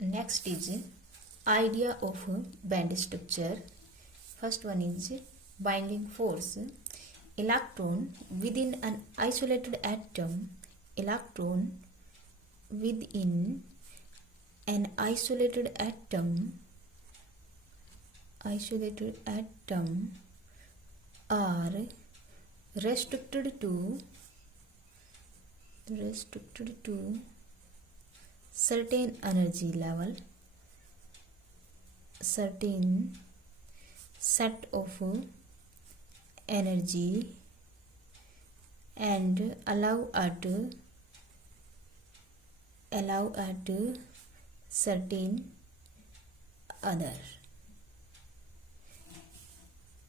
Next is idea of band structure. First one is binding force. Electron within an isolated atom. Electron within an isolated atom are restricted to certain energy level, certain set of energy, and allow at certain other.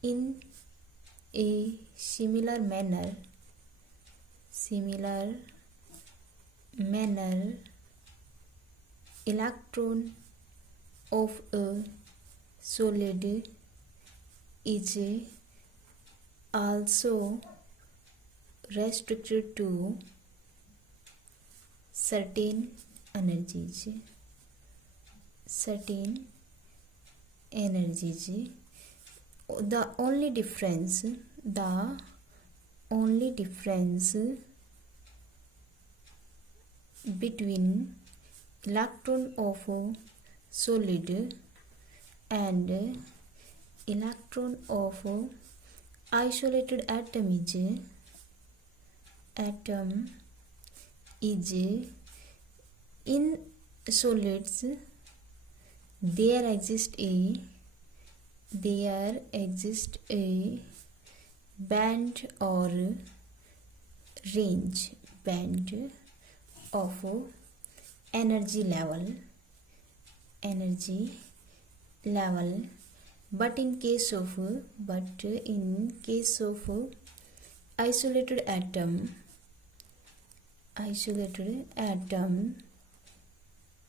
In a similar manner, electron of a solid is also restricted to certain energies. The only difference between electron of a solid and electron of a isolated atom is in solids there exists a band or range of energy level, but in case of isolated atom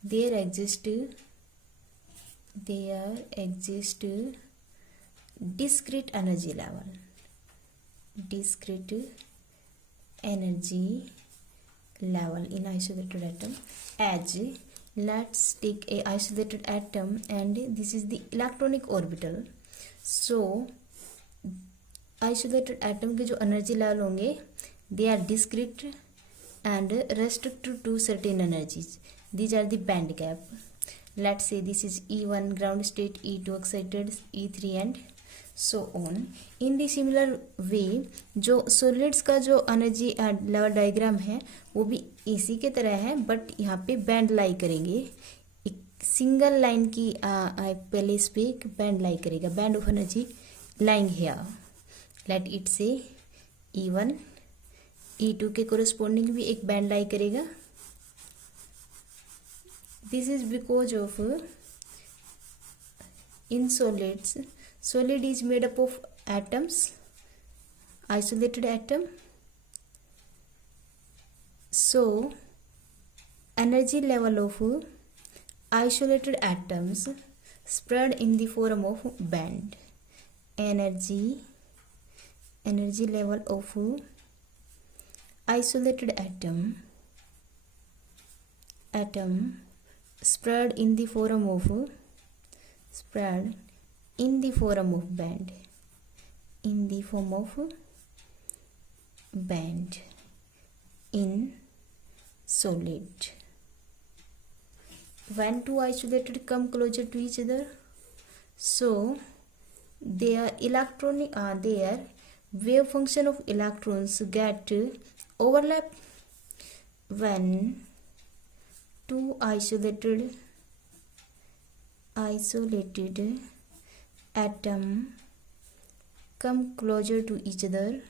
there exists discrete energy level in isolated atom. As let's take a isolated atom and this is the electronic orbital. So isolated atom के जो energy level होंगे they are discrete and restricted to certain energies. These are the band gap. Let's say this is E1 ground state, E2 excited, E3 and so on. In the similar way जो solids का जो energy level diagram है वो भी इसी के तरह है, बट यहाँ पे बैंड लाई करेंगे. एक सिंगल लाइन की पहले इस पे एक बैंड लाई करेगा, band of energy lying here. Let it से E1 E2 के कोरस्पोंडिंग भी एक बैंड लाई करेगा. This is because of in solids, solid is made up of atoms, isolated atom. So energy level of isolated atoms spread in the form of band. Energy level of isolated atom spread in the form of band, in solid. When two isolated come closer to each other, so their wave function of electrons get overlap. When two isolated atom come closer to each other,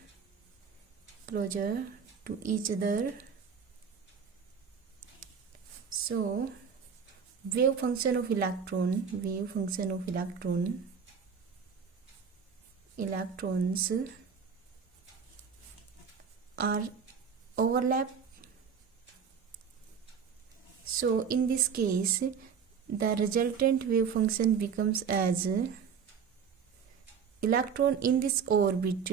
so wave function of electrons are overlap. So in this case the resultant wave function becomes as electron in this orbit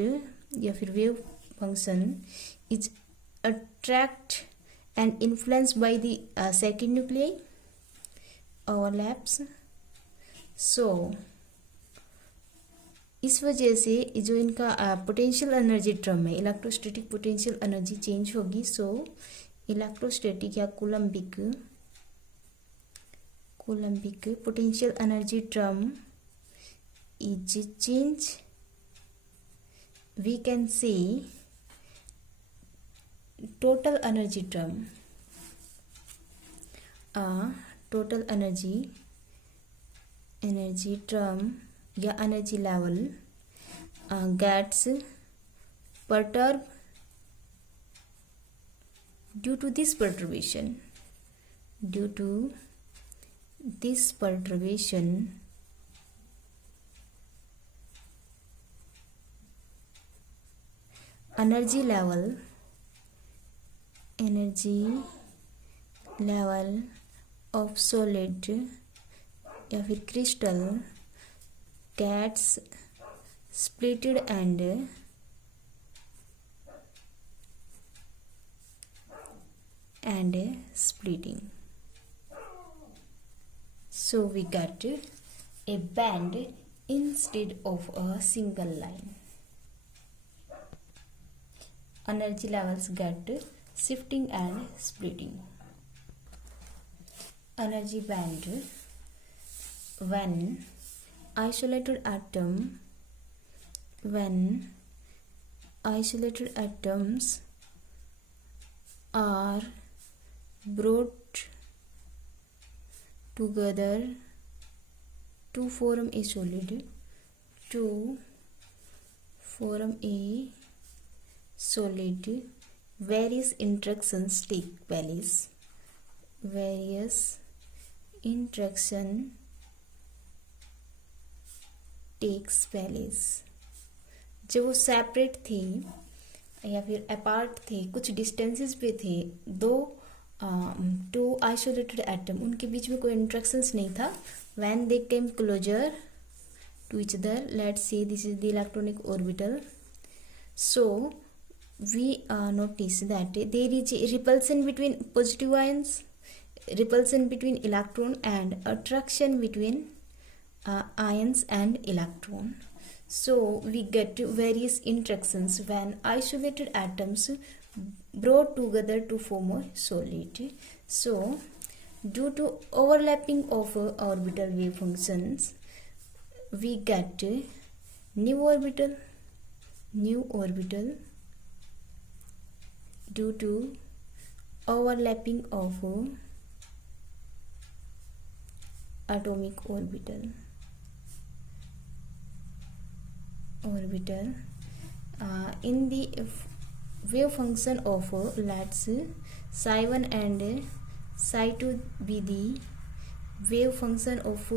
या फिर wave function is attract and influenced by the second nuclei, overlaps. So इस वजह से जो इनका potential energy term है, electrostatic potential energy change होगी। So electrostatic या coulombic potential energy term is change. We can say total energy term, total energy term या energy level gets perturbed due to this perturbation. Due to this perturbation, energy level of solid या फिर crystal gets splitted and splitting. So we get a band instead of a single line. Energy levels get shifting and splitting. Energy band when isolated atoms are brought together to form a solid. Various interactions take place. जब वो separate थे या फिर apart थे, कुछ distances पे थे, to isolated atom, उनके बीच में कोई इंट्रैक्शंस नहीं था. When they came closer to each other, let's say this is the electronic orbital. So we notice that there is a repulsion between positive ions, repulsion between electron, and attraction between ions and electron. So we get various interactions when isolated atoms brought together to form a solid. So due to overlapping of orbital wave functions, we get new orbital. Due to overlapping of atomic orbital in the wave function of let's psi 1 and psi 2 be the wave function of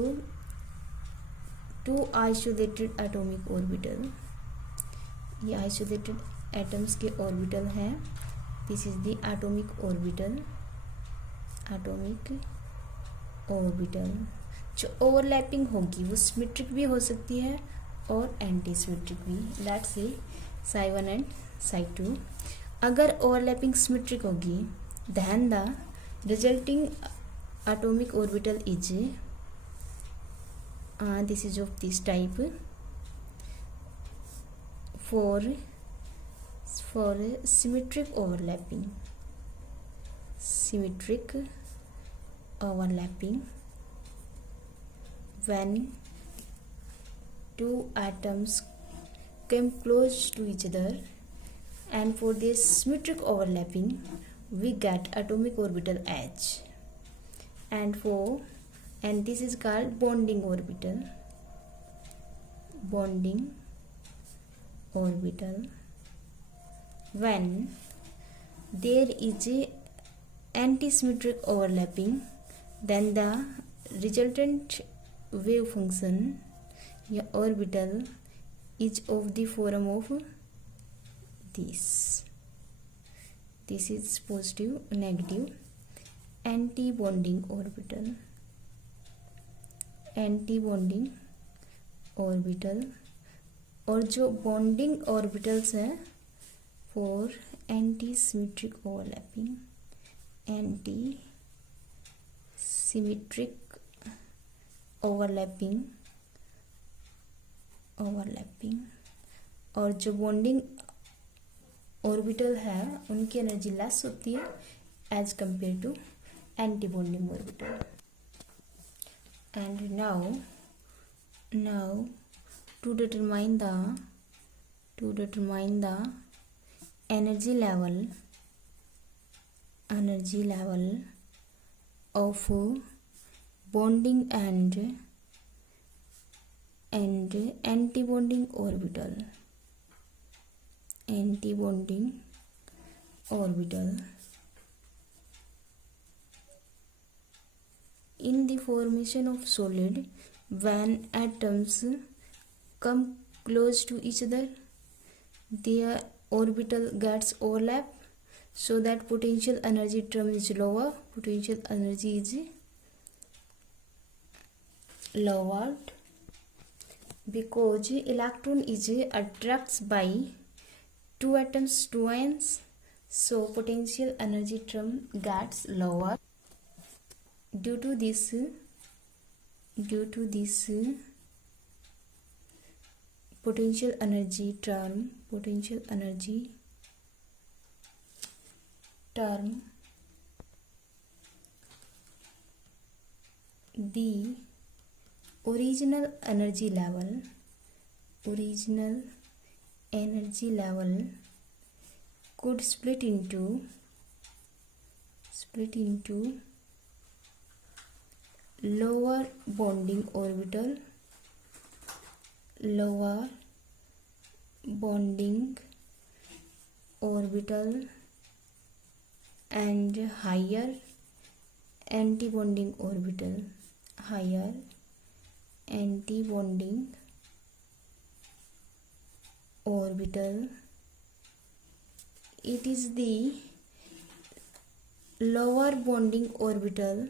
two isolated atomic orbital. ये isolated atoms के orbital हैं. This is the atomic orbital. जो overlapping होगी वो symmetric भी हो सकती है और एंटी सिमेट्रिक भी. Let's say psi 1 and psi 2. अगर ओवरलैपिंग सिमेट्रिक होगी then the resulting atomic orbital is this is of this type. For symmetric overlapping, when two atoms come close to each other, and for this symmetric overlapping we get atomic orbital H, and this is called bonding orbital. When there is a antisymmetric overlapping, then the resultant wave function या orbital is of the form of this. This is positive, negative, anti-bonding orbital. और जो bonding orbitals हैं for anti symmetric overlapping, anti symmetric overlapping और जो bonding orbital है उनकी energy less होती है as compared to anti bonding orbital. And now to determine the energy level of bonding and anti-bonding orbital. In the formation of solid, when atoms come close to each other, their orbital gets overlap, so that potential energy term is lower. Potential energy is lowered because electron is attracts by two atoms, two ions, so potential energy term gets lower. Due to this potential energy term the original energy level could split into lower bonding orbital and higher anti-bonding orbital. It is the lower bonding orbital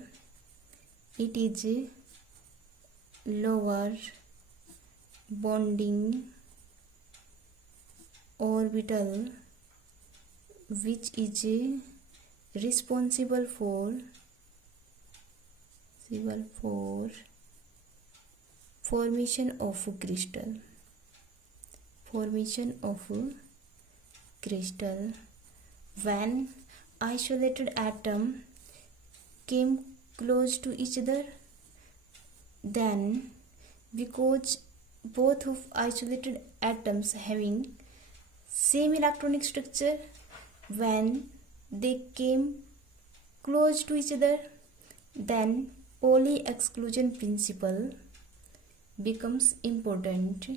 which is responsible for formation of crystal. When isolated atom came close to each other, then because both of isolated atoms having same electronic structure, when they came close to each other, then Pauli exclusion principle becomes important.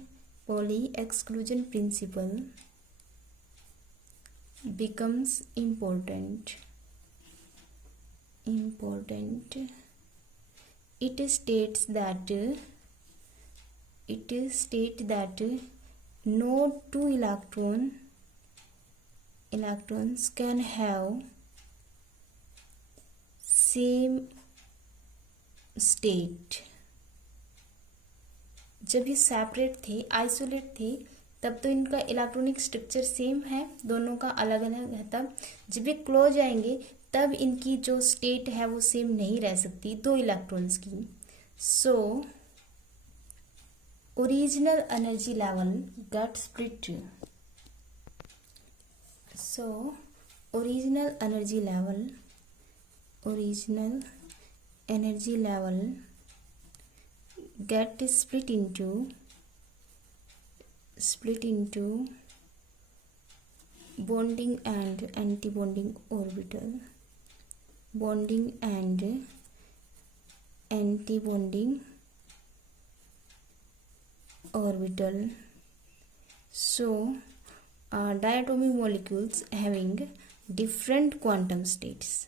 It states that no two electrons can have same state. जब ये separate थे, isolate थे, तब तो इनका electronic structure same है, दोनों का अलग अलग है. तब जब ये क्लोज आएंगे तब इनकी जो स्टेट है वो सेम नहीं रह सकती दो इलेक्ट्रॉन्स की. So original energy level get split. So original energy level get split into bonding and anti-bonding orbital. So diatomic molecules having different quantum states.